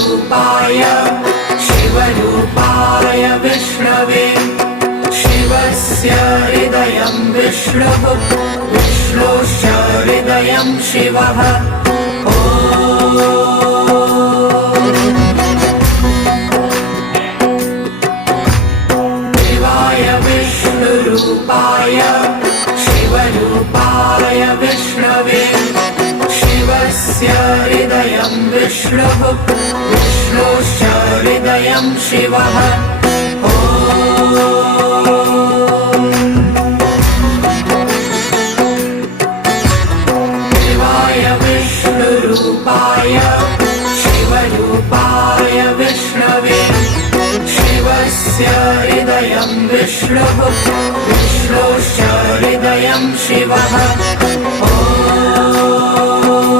विष्णुरूपाय शिवरूपाय विष्णवे शिवस्य हृदयं विष्णुः विष्णोश्च हृदयं शिवः ॐ शिवाय विष्णुरूपाय शिवरूपाय विष्णवे शिवस्य हृदयं विष्णुः विष्णोश्च हृदयं शिवः ॐ